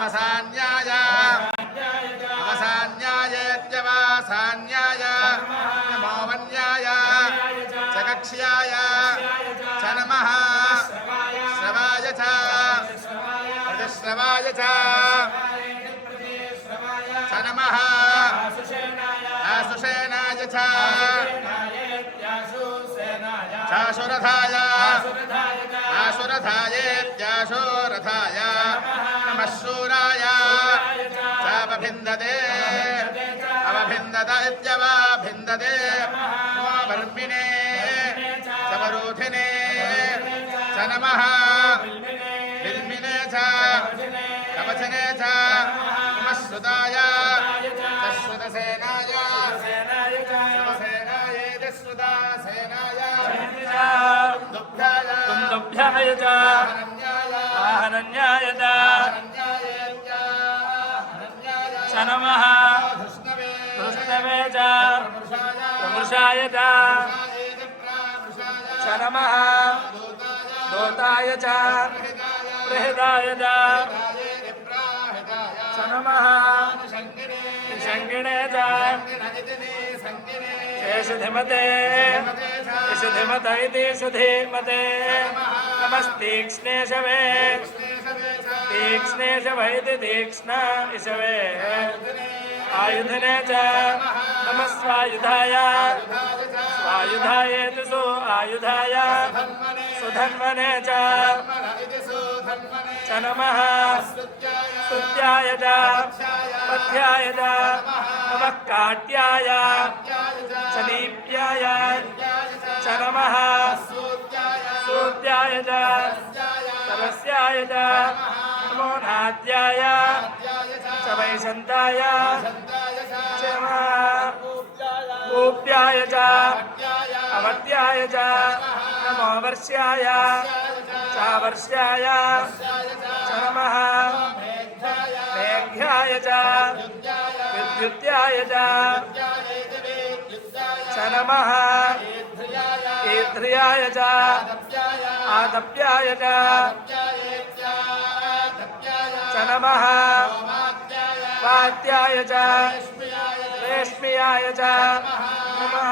అవసాన్యాయ. అవసాన్యాయేత్యవాసాన్యాయ. నమోవన్యాయ. చకక్ష్యాయ చ నమ. శ్రవాయ చ. ప్రతిశ్రవాయ చ. నమ నమః. ఆసుషేనాయ చ. చాసురథాయ ఆసురథాయేత్యాశోరథాయ. सूराय चापभिन्दते अवभिन्दत इत्यवभिन्दते वर्मिणे समरोधिने च नमः विल्मिने च कवचने च श्रुताय श्रुतसेनाय सेनाय दुभ्याय दुभ्याय च आहनन्याय దుగ్ధాయ దుందుభ్యాయ చ అరణ్యాయ ఆహనన్యాయ చ చ నమః కృష్ణవే చ ప్రమృషాయ చ చ నమః దోతాయ చ ప్రహితాయ చ చ నమః శంకిణే చ శేషధిమతే యశధిమత ఇతి సుధీమతే నమస్తీక్ష్ణేశవే తీక్ష్ణేశవ ఇతి తీక్ష్ణ ఇశవే ఆయుధనే చ నమ స్వాయుధాయ స్వాయుధాయేతి సు ఆయుధాయ సుధన్వనే చ చ నమ స్తుత్యాయ చ పథ్యాయ చ నమ కాట్యాయ చ దీప్యాయ చ నమ సూర్యాయ చ సరస్యాయ చ నమో నాద్యాయ చ వైశంతాయ చ ఊప్యాయ చ అవత్యాయ చ నమో వర్ష్యాయ చావర్ష్యాయ చ నమః మేఘ్యాయ చ విద్యుత్యాయ చ చ నమః ఈధ్రియాయ చ ఆదప్యాయ చ చ నమః వాత్యాయ చ రేష్మ్యాయ చ నమః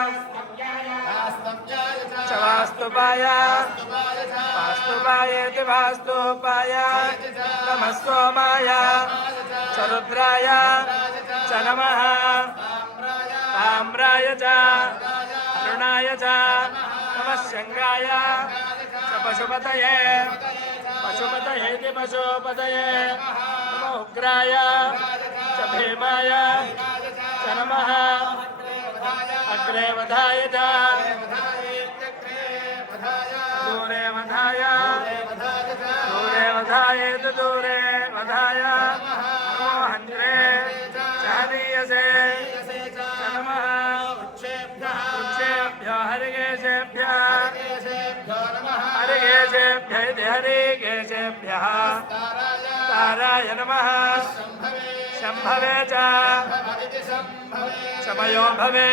చ వాస్తుపాయ వాస్తుపాయేతి వాస్తుపాయ నమః సోమాయ చ రుద్రాయ చ నమః తామ్రాయ చ అరుణాయ చ నమః శంగాయ చ పశుపతయే పశుపతయేతి పశుపతయే నమ ఉగ్రాయ చ భీమాయ చ నమః హరికేశేభ్య ఇది హరికేశేభ్య తారాయ నమః శంభవే చ సమయో భవే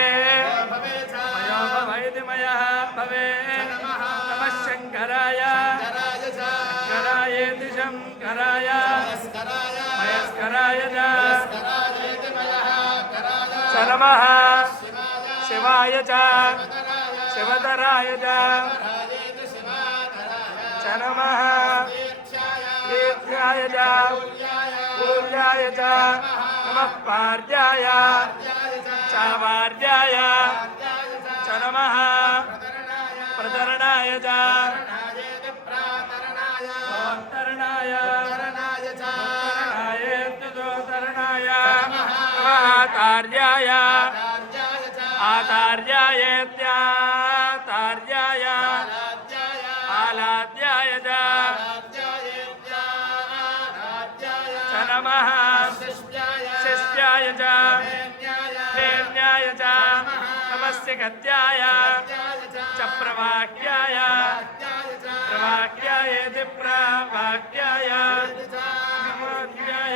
మయో భవ ఇది మయః భవే నమః శంకరాయ శంకరాయేతి శంకరాయ మయస్కరాయ చ చ నమః శివాయ చ శివతరాయ చ చ నమః దీర్ఘాయ చ పూర్యాయ చ నమః పార్యాయ చావార్యాయ చ నమః ప్రతరణాయ చ తరణాయ తరణాయేత్యుతరణాయ నమః నమస్య గత్యాయ చ ప్రవాక్యాయ ప్రవాక్యాయేతి ప్రవాక్యాయ